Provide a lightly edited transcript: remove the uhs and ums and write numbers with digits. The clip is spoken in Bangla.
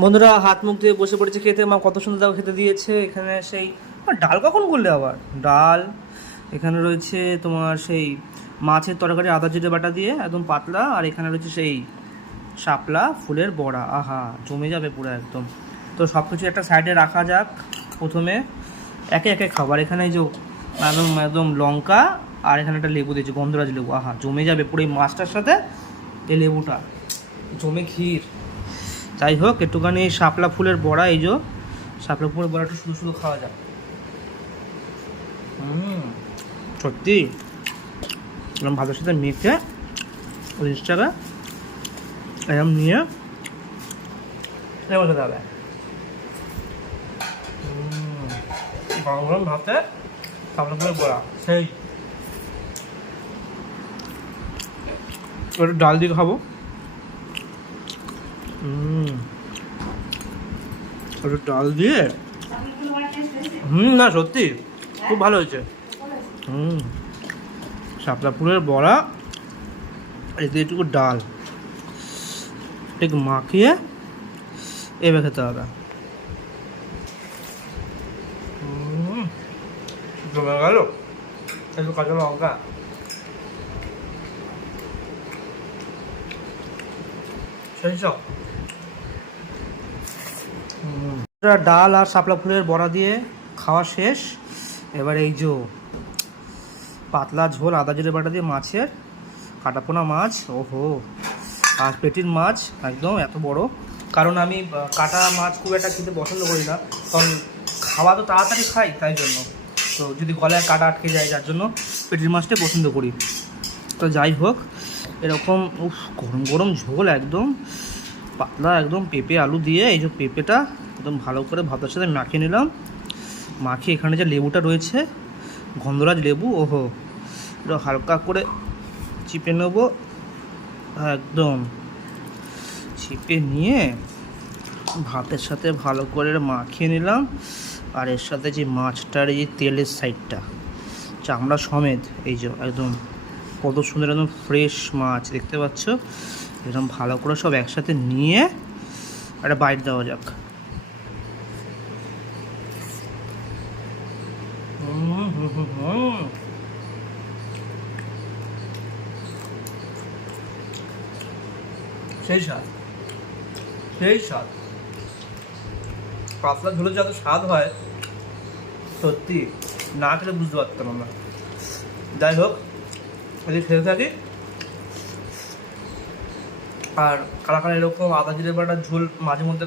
বন্ধুরা হাত মুখ দিয়ে বসে পড়েছে খেতে। মা কত সুন্দর দাও খেতে দিয়েছে। এখানে সেই ডাল কখন করলে আবার ডাল, এখানে রয়েছে তোমার সেই মাছের তরকারি আদা জিরে বাটা দিয়ে একদম পাতলা, আর এখানে রয়েছে সেই শাপলা ফুলের বড়া। আহা, জমে যাবে পুরো একদম। তো সব কিছু একটা সাইডে রাখা যাক। প্রথমে একে একে খাবার। এখানে এই যে একদম একদম লঙ্কা, আর এখানে একটা লেবু দিয়েছে, গন্ধরাজ লেবু। আহা, জমে যাবে পুরো এই মাছটার সাথে এই লেবুটা, জমে ক্ষীর। যাই হোক, একটুখানি শাপলা ফুলের বড়া, এই যে শাপলা ফুলের বড়াটা শুধু শুধু খাওয়া যাক। সত্যি এরকম ভাতের সাথে মেখে জিনিসটাকে এরকম নিয়ে এরকম খেতে হবে। গরম গরম ভাতে শাপলা ফুলের বড়া, সেই একটু ডাল দিয়ে খাবো। একটু ডাল দিয়ে, না সত্যি খুব ভালো হয়েছে। শাপলা ফুলের বড়া, এতে একটু ডাল একটু মাখিয়ে এবার খেতে হবে। জমে গেল। একটু কাঁচা লঙ্কা, সেই সব ডাল আর শাপলা ফুলের বড়া দিয়ে খাওয়া শেষ। এবার এই যে পাতলা ঝোল আদা জিরে বাটা দিয়ে মাছের কাটাপোনা মাছ, ওহো, আর পেটির মাছ একদম এত বড়। কারণ আমি কাটা মাছ খুব একটা খেতে পছন্দ করি না, কারণ খাওয়া তো তাড়াতাড়ি খাই, তাই জন্য। তো যদি গলায় কাটা আটকে যায়, যার জন্য পেটির মাছটাই পছন্দ করি। তো যাই হোক, এরকম গরম গরম ঝোল একদম পাতলা, একদম পেঁপে আলু দিয়ে, এই যে পেঁপেটা একদম ভালো করে ভাতের সাথে মাখিয়ে নিলাম। মাখিয়ে এখানে যে লেবুটা রয়েছে, গন্ধরাজ লেবু, ওহো, এটা হালকা করে চিপে নেব, একদম চিপে নিয়ে ভাতের সাথে ভালো করে মাখিয়ে নিলাম। আর এর সাথে যে মাছটার এই যে তেলের সাইডটা চামড়া সমেত, এই যে একদম কত সুন্দর একদম ফ্রেশ মাছ দেখতে পাচ্ছ, এরকম ভালো করে সব একসাথে নিয়ে একটা বাইট দেওয়া যাক। সেই স্বাদ, সেই স্বাদ। পাতলা ঝোলের যত স্বাদ হয়, সত্যি না খেলে বুঝতে পারতাম আমরা। যাই হোক, যদি খেতে থাকি। আর কারা কারা এরকম আদা জিরে বাটার ঝোল মাঝে মধ্যে